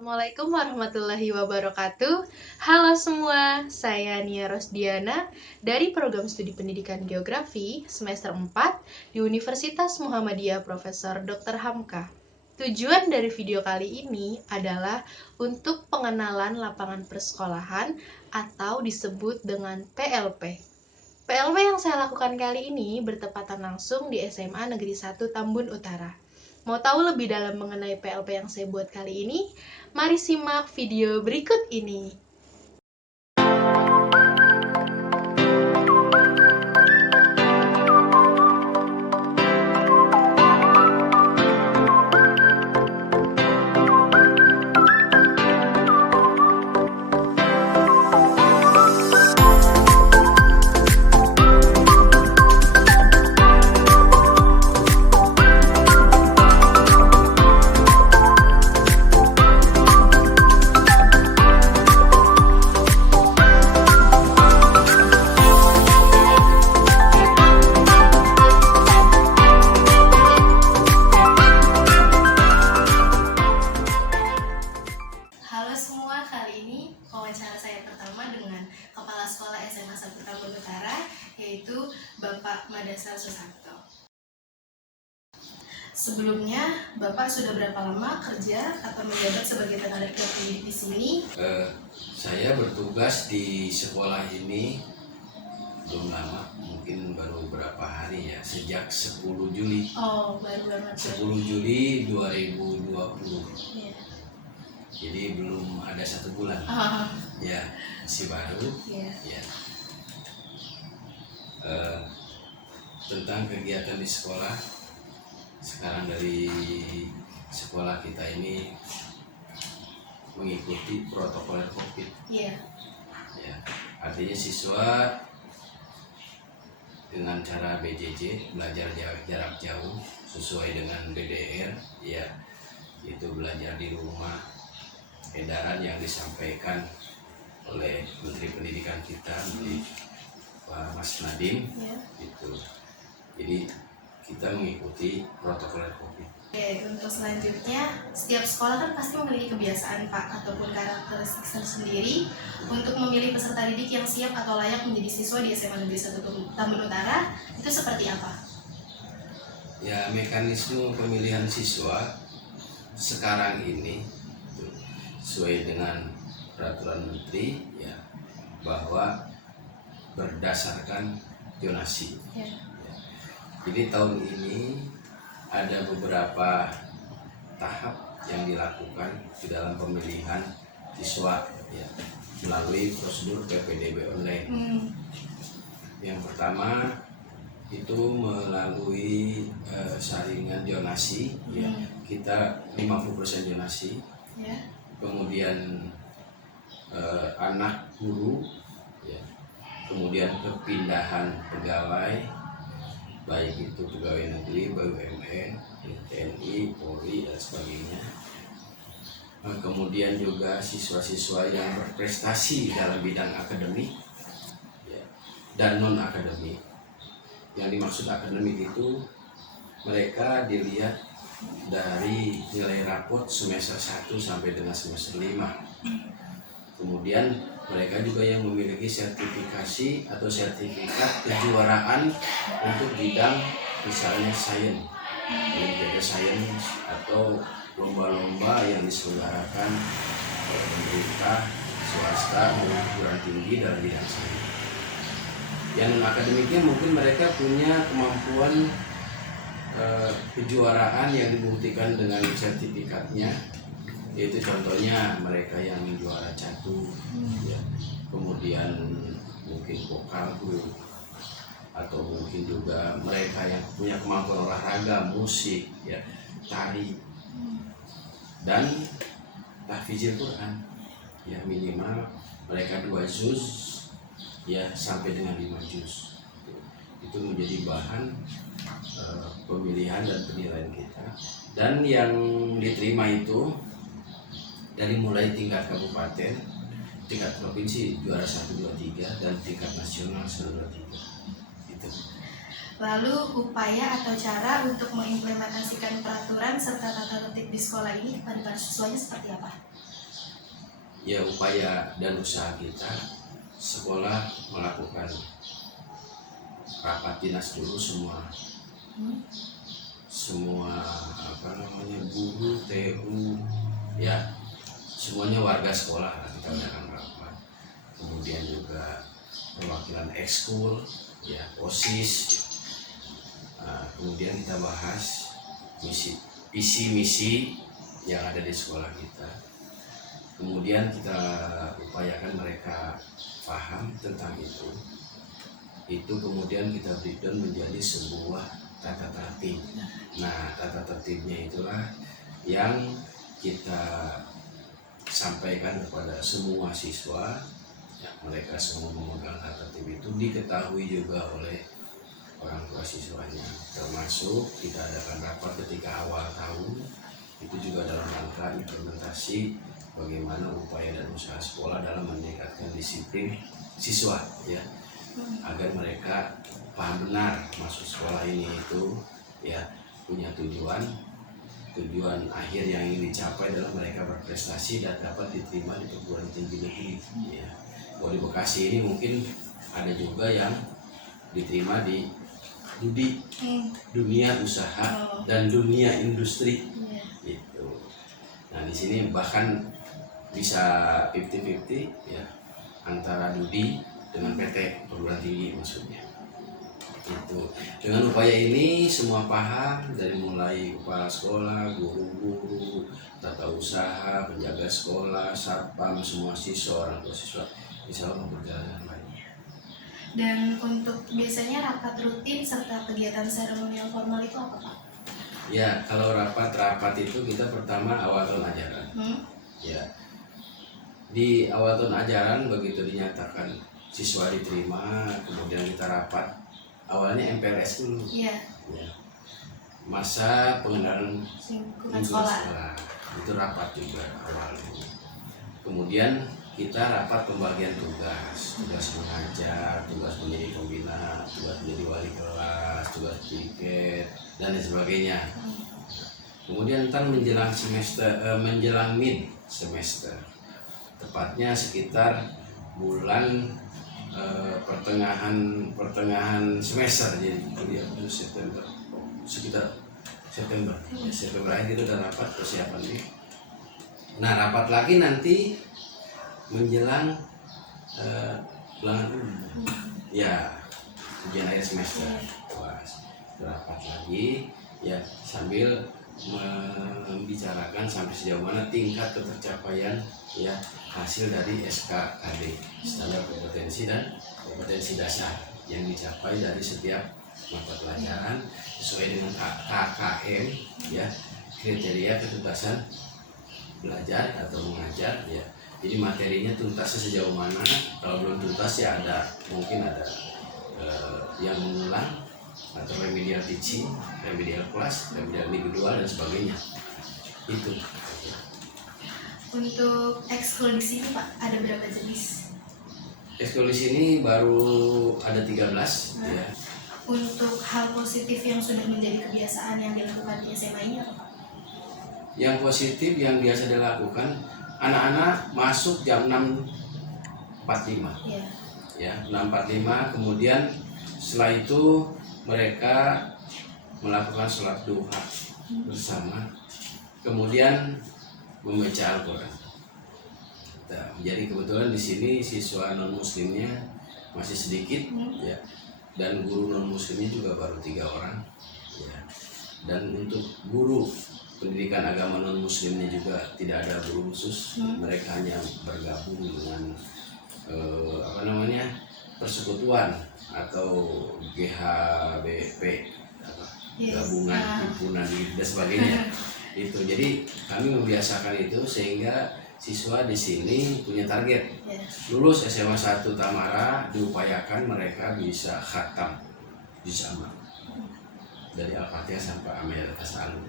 Assalamualaikum warahmatullahi wabarakatuh. Halo semua, saya Nia Rosdiana dari Program Studi Pendidikan Geografi semester 4 di Universitas Muhammadiyah Profesor Dr. Hamka. Tujuan dari video kali ini adalah untuk pengenalan lapangan persekolahan atau disebut dengan PLP. PLP yang saya lakukan kali ini bertepatan langsung di SMA Negeri 1 Tambun Utara. Mau tahu lebih dalam mengenai PLP yang saya buat kali ini? Mari simak video berikut ini. Halo semua, kali ini wawancara saya pertama dengan Kepala Sekolah SMA 1 Tambun Utara, yaitu Bapak Madasar Susanto. Sebelumnya, Bapak sudah berapa lama kerja atau menjabat sebagai tenaga pendidik di sini? Saya bertugas di sekolah ini belum lama, mungkin baru beberapa hari ya, sejak 10 Juli. Oh, baru banget. 10 Juli 2020. Iya. Jadi belum ada 1 bulan. Ya, masih baru. Iya. Ya. Tentang kegiatan di sekolah, sekarang dari sekolah kita ini mengikuti protokol COVID. Iya. Ya, artinya siswa dengan cara BJJ, belajar jarak jauh sesuai dengan BDR, ya, itu belajar di rumah. Edaran yang disampaikan oleh Menteri Pendidikan kita, Pak Mas Nadiem, Ya. itu. Jadi kita mengikuti protokol COVID. Oke, untuk selanjutnya, setiap sekolah kan pasti memiliki kebiasaan Pak ataupun karakteristik tersendiri untuk memilih peserta didik yang siap atau layak menjadi siswa di SMA Negeri 1 Tambun Utara, itu seperti apa? Ya, mekanisme pemilihan siswa sekarang ini sesuai dengan peraturan menteri, ya, bahwa berdasarkan zonasi. Ya. Jadi tahun ini ada beberapa tahap yang dilakukan di dalam pemilihan siswa, ya, melalui prosedur PPDB online. Yang pertama itu melalui saringan zonasi, ya, kita 50% zonasi. Ya. Kemudian anak guru, ya, kemudian kepindahan pegawai, baik itu pegawai negeri, BUMN, TNI, Polri, dan sebagainya. Kemudian juga siswa-siswa yang berprestasi dalam bidang akademik, ya, dan non akademik. Yang dimaksud akademik itu mereka dilihat dari nilai rapot semester 1 sampai dengan semester 5. Kemudian mereka juga yang memiliki sertifikasi atau sertifikat kejuaraan untuk bidang misalnya sains, olimpiade sains, atau lomba-lomba yang diselenggarakan oleh pemerintah, swasta, maupun perguruan tinggi dalam bidang sains. Yang akademiknya mungkin mereka punya kemampuan kejuaraan yang dibuktikan dengan sertifikatnya, yaitu contohnya mereka yang juara catur, ya, kemudian mungkin vokal group, atau mungkin juga mereka yang punya kemampuan olahraga, musik, ya, tari, dan tahfizil Quran, ya, minimal mereka 2 juz, ya, sampai dengan 5 juz. Itu menjadi bahan pemilihan dan penilaian kita. Dan yang diterima itu dari mulai tingkat kabupaten, tingkat provinsi juara 1, 2, 3, dan tingkat nasional 1, 2, 3. Itu. Lalu upaya atau cara untuk mengimplementasikan peraturan serta tata tertib di sekolah ini kepada para siswanya seperti apa? ya upaya dan usaha kita, sekolah melakukan rapat dinas dulu semua guru, TU, ya semuanya warga sekolah lah kita adakan rapat. Kemudian juga perwakilan ekskul, ya OSIS. Kemudian kita bahas visi misi yang ada di sekolah kita. Kemudian kita upayakan mereka paham tentang itu. Itu kemudian kita breakdown menjadi sebuah tata tertib. Nah, tata tertibnya itulah yang kita sampaikan kepada semua siswa. Ya, mereka semua memegang tata tertib itu, diketahui juga oleh orang tua siswanya. Termasuk kita adakan rapat ketika awal tahun, itu juga dalam rangka implementasi bagaimana upaya dan usaha sekolah dalam meningkatkan disiplin siswa, ya, agar mereka paham benar masuk sekolah ini itu ya punya tujuan akhir yang ingin dicapai adalah mereka berprestasi dan dapat diterima di perguruan tinggi negeri. Ya. Kalau di Bekasi ini mungkin ada juga yang diterima di dunia usaha dan dunia industri. Gitu. Nah di sini bahkan bisa 50-50 ya antara Dudi dengan PT perguruan tinggi maksudnya. Itu dengan upaya ini semua paham, dari mulai kepala sekolah, guru-guru, tata usaha, penjaga sekolah, satpam, semua siswa, orang tua siswa, insya Allah berjalan dengan baik. Dan untuk biasanya rapat rutin serta kegiatan seremonial formal itu apa Pak? Ya kalau rapat itu kita pertama awal tahun ajaran. Ya di awal tahun ajaran begitu dinyatakan siswa diterima, kemudian kita rapat. Awalnya MPLS dulu. Iya. Ya. Masa pengenalan lingkungan sekolah. Itu rapat juga awalnya. Kemudian kita rapat pembagian tugas mengajar, tugas menjadi pembina, tugas menjadi wali kelas, tugas piket dan lain sebagainya. Kemudian ntar menjelang mid semester, tepatnya sekitar bulan pertengahan semester, jadi kuliah itu sekitar September akhir itu udah rapat persiapan nih. Nah rapat lagi nanti menjelang bulan ya ujian akhir semester, rapat lagi ya sambil membicarakan sampai sejauh mana tingkat ketercapaian ya hasil dari SKKD, standar kompetensi dan kompetensi dasar yang dicapai dari setiap mata pelajaran sesuai dengan KKM ya, kriteria ketuntasan belajar atau mengajar ya. Jadi materinya tuntasnya sejauh mana, kalau belum tuntas ya mungkin ada yang mengulang atau remedial teaching, remedial class, remedial individual dan sebagainya. Itu. Untuk ekskul di sini Pak ada berapa jenis? Ekskul di sini baru ada 13 ya. Untuk hal positif yang sudah menjadi kebiasaan yang dilakukan di SMA ini apa Pak? Yang positif yang biasa dilakukan, anak-anak masuk jam 6.45 ya 6.45, kemudian setelah itu mereka melakukan sholat duha bersama, kemudian membaca Al-Quran. Nah, jadi kebetulan di sini siswa non muslimnya masih sedikit ya, dan guru non muslimnya juga baru 3 orang ya. Dan untuk guru pendidikan agama non muslimnya juga tidak ada guru khusus, mereka hanya bergabung dengan persekutuan atau GHBP gabungan himpunan dan sebagainya. Itu jadi kami membiasakan itu sehingga siswa di sini punya target lulus SMA 1 Tamara, diupayakan mereka bisa khatam juz-amma dari Al-Fatihah sampai Amel Tasalum.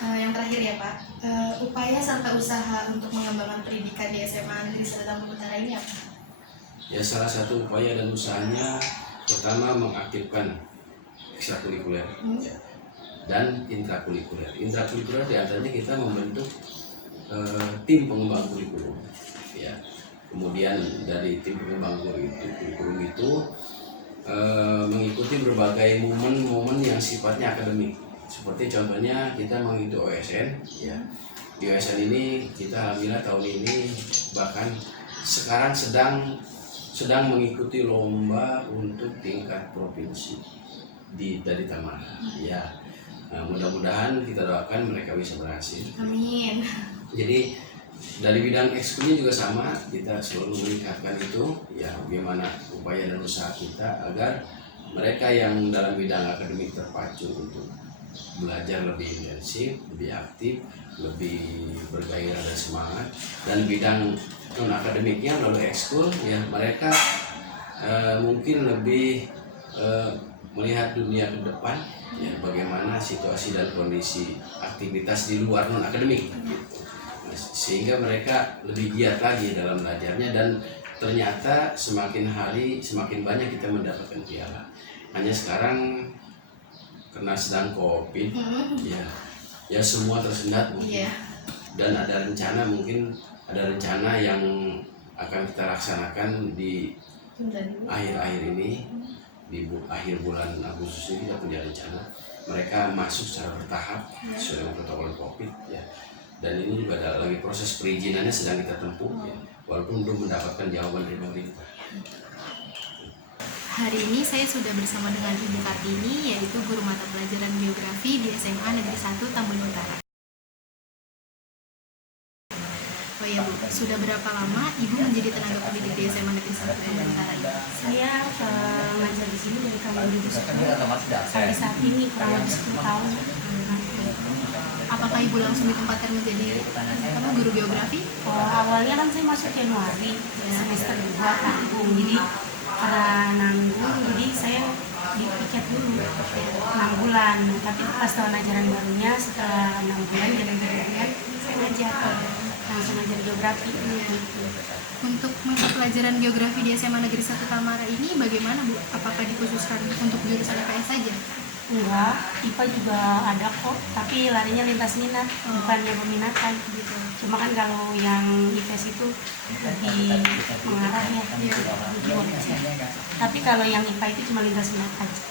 Yang terakhir ya Pak, upaya serta usaha untuk mengembangkan pendidikan di SMA Negeri Serdang Utara ini apa? Ya salah satu upaya dan usahanya pertama mengaktifkan ekstrakurikuler dan intrakurikuler. Intrakurikuler diantaranya kita membentuk tim pengembang kurikulum. Ya, kemudian dari tim pengembang kurikulum itu mengikuti berbagai momen-momen yang sifatnya akademik. Seperti contohnya kita mengikuti OSN, ya. Di OSN ini kita alhamdulillah tahun ini bahkan sekarang sedang mengikuti lomba untuk tingkat provinsi dari Tamara. Ya, nah, mudah-mudahan kita doakan mereka bisa berhasil. Amin. Jadi dari bidang ekskulnya juga sama, kita selalu meningkatkan itu, ya bagaimana upaya dan usaha kita agar mereka yang dalam bidang akademik terpacu untuk belajar lebih intensif, lebih aktif, lebih bergairah dan semangat, dan bidang non akademiknya melalui ekskul, ya mereka mungkin lebih melihat dunia ke depan, ya bagaimana situasi dan kondisi aktivitas di luar non akademik, gitu. Sehingga mereka lebih giat lagi dalam belajarnya, dan ternyata semakin hari semakin banyak kita mendapatkan piala. Hanya sekarang karena sedang COVID, ya semua tersendat mungkin. Dan ada rencana yang akan kita laksanakan di akhir-akhir ini, di akhir bulan Agustus ini kita punya rencana. Mereka masuk secara bertahap sesuai dengan protokol COVID, ya. Dan ini juga ada lagi proses perizinannya sedang kita tempuh, ya, walaupun belum mendapatkan jawaban dari pemerintah. Hari ini saya sudah bersama dengan Ibu Kartini, yaitu guru mata pelajaran geografi di SMA Negeri 1 Tambun Utara. Oh ya Bu, sudah berapa lama Ibu menjadi tenaga pendidik di SMA Negeri 1 Tambun Utara ini? Saya mengajar di sini dari tahun 2010 sampai saat ini kurang lebih 10 tahun. Apakah Ibu langsung ditempatkan menjadi guru geografi? Awalnya kan saya masuk Januari semester 2 tanggung, jadi karena nanggung jadi saya dipiket dulu 6 bulan, tapi pas tahun ajaran barunya setelah 6 bulan jalan-jalan saya ngajar langsung ngajar geografi. Untuk mata pelajaran geografi di SMA Negeri 1 Tamara ini bagaimana Bu? Apakah dikhususkan untuk jurusan IPS saja? Enggak, IPA juga ada kok, tapi larinya lintas minat, bukannya peminatan gitu. Cuma kan kalau yang IPS itu lebih mengarah ya, tapi kalau yang IPA itu cuma lintas minat aja.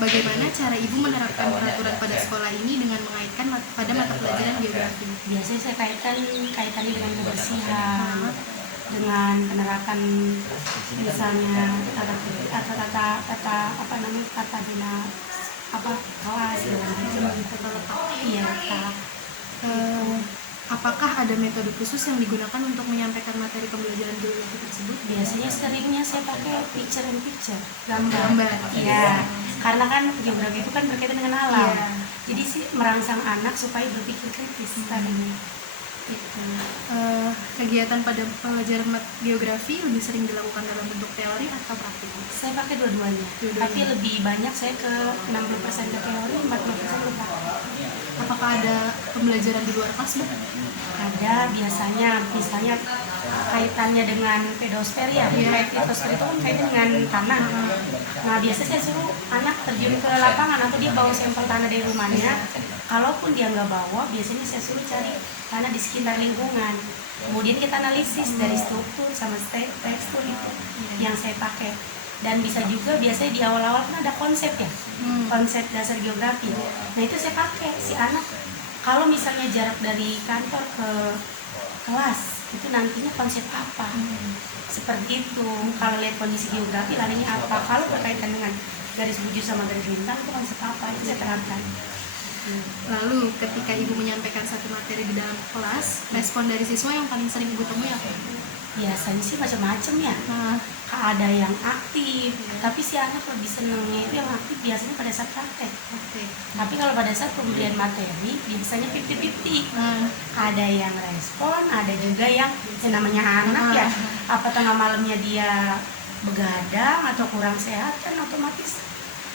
Bagaimana cara Ibu menerapkan peraturan pada sekolah ini dengan mengaitkan pada mata pelajaran geografi? Biasanya saya kaitannya dengan kebersihan, dengan penerapan misalnya tata bina kelas iya. Apakah ada metode khusus yang digunakan untuk menyampaikan materi pembelajaran geografi tersebut? Biasanya seringnya saya pakai picture in picture, gambar. Iya, karena kan geografi itu kan berkaitan dengan alam. Iya. Jadi sih merangsang anak supaya berpikir kritis tadinya. Gitu. Kegiatan pada pelajaran geografi lebih sering dilakukan dalam bentuk teori atau praktik? Saya pakai dua-duanya, tapi lebih banyak saya ke 60% ke teori, 40% ke praktik. Apakah ada pembelajaran di luar kelas, Bu? Ada biasanya, misalnya kaitannya dengan pedosfer ya, pedosfer itu kan kaitan dengan tanah. Nah biasanya saya suruh anak terjun ke lapangan atau dia bawa sampel tanah dari rumahnya. Kalaupun dia nggak bawa, biasanya saya suruh cari tanah di sekitar lingkungan. Kemudian kita analisis dari struktur sama tekstur itu yang saya pakai. Dan bisa juga biasanya di awal-awal kan ada konsep ya, konsep dasar geografi. Nah itu saya pakai si anak. Kalau misalnya jarak dari kantor ke kelas itu nantinya konsep apa? Seperti itu. Kalau lihat kondisi geografi larinya apa? Kalau berkaitan dengan garis bujur sama garis bintang itu konsep apa? Itu saya terapkan. Lalu ketika Ibu menyampaikan satu materi di dalam kelas, respon dari siswa yang paling sering Ibu temui apa? Biasanya sih macam-macam ya. Ada yang aktif, tapi si anak lebih senangnya itu yang aktif biasanya pada saat praktek. Tapi kalau pada saat pemberian materi biasanya 50-50. Ada yang respon, ada juga yang namanya anak ya, apa tengah malamnya dia begadang atau kurang sehat kan otomatis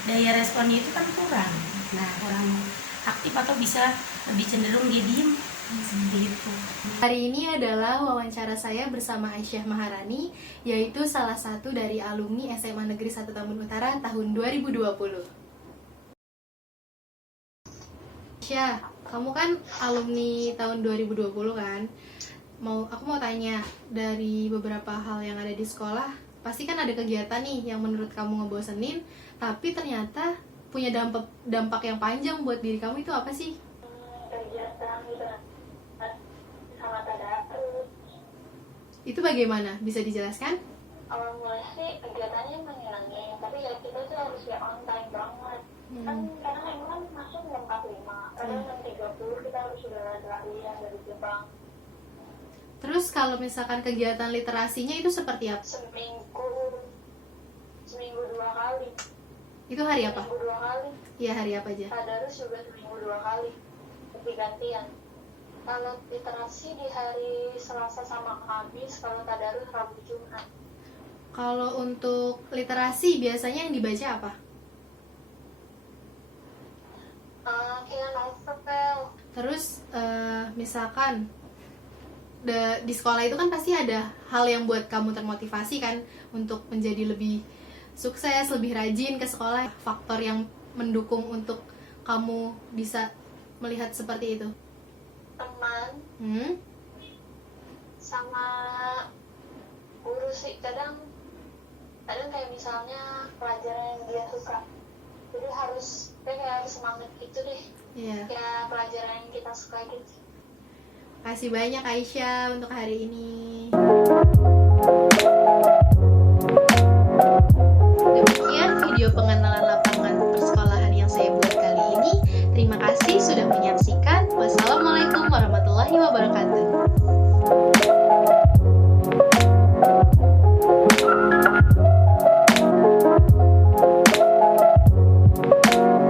daya responnya itu kan kurang. Nah kurang aktif atau bisa lebih cenderung dia diem. Seperti itu. Hari ini adalah wawancara saya bersama Aisyah Maharani, yaitu salah satu dari alumni SMA Negeri 1 Tambun Utara tahun 2020. Aisyah, kamu kan alumni tahun 2020 kan. Aku mau tanya, dari beberapa hal yang ada di sekolah, pasti kan ada kegiatan nih yang menurut kamu ngebosenin, tapi ternyata punya dampak yang panjang buat diri kamu. Itu apa sih? Kegiatan sama tadarus. Itu bagaimana? Bisa dijelaskan? Awal mulai sih kegiatannya menyenangin, tapi ya kita tuh harus ya on time banget. Kan kadang emang masuk jam 45, kadang jam 30 kita harus sudah lari dari gerbang. Terus kalau misalkan kegiatan literasinya itu seperti apa? Seminggu 2 kali. Itu hari apa? Seminggu 2 kali. Iya, hari apa aja? Tadarus juga seminggu 2 kali. Tapi gantian. Kalau literasi di hari Selasa sama Kamis, kalau tadarus Rabu Jumat. Kalau untuk literasi biasanya yang dibaca apa? Kayak novel. Terus misalkan di sekolah itu kan pasti ada hal yang buat kamu termotivasi kan untuk menjadi lebih sukses, lebih rajin ke sekolah. Faktor yang mendukung untuk kamu bisa melihat seperti itu? Teman sama guru sih. Kadang kayak misalnya pelajaran yang dia suka, jadi kayak harus semangat gitu deh. Iya. Kayak pelajaran yang kita suka gitu. Kasih banyak Aisyah untuk hari ini. Demikian video pengenalan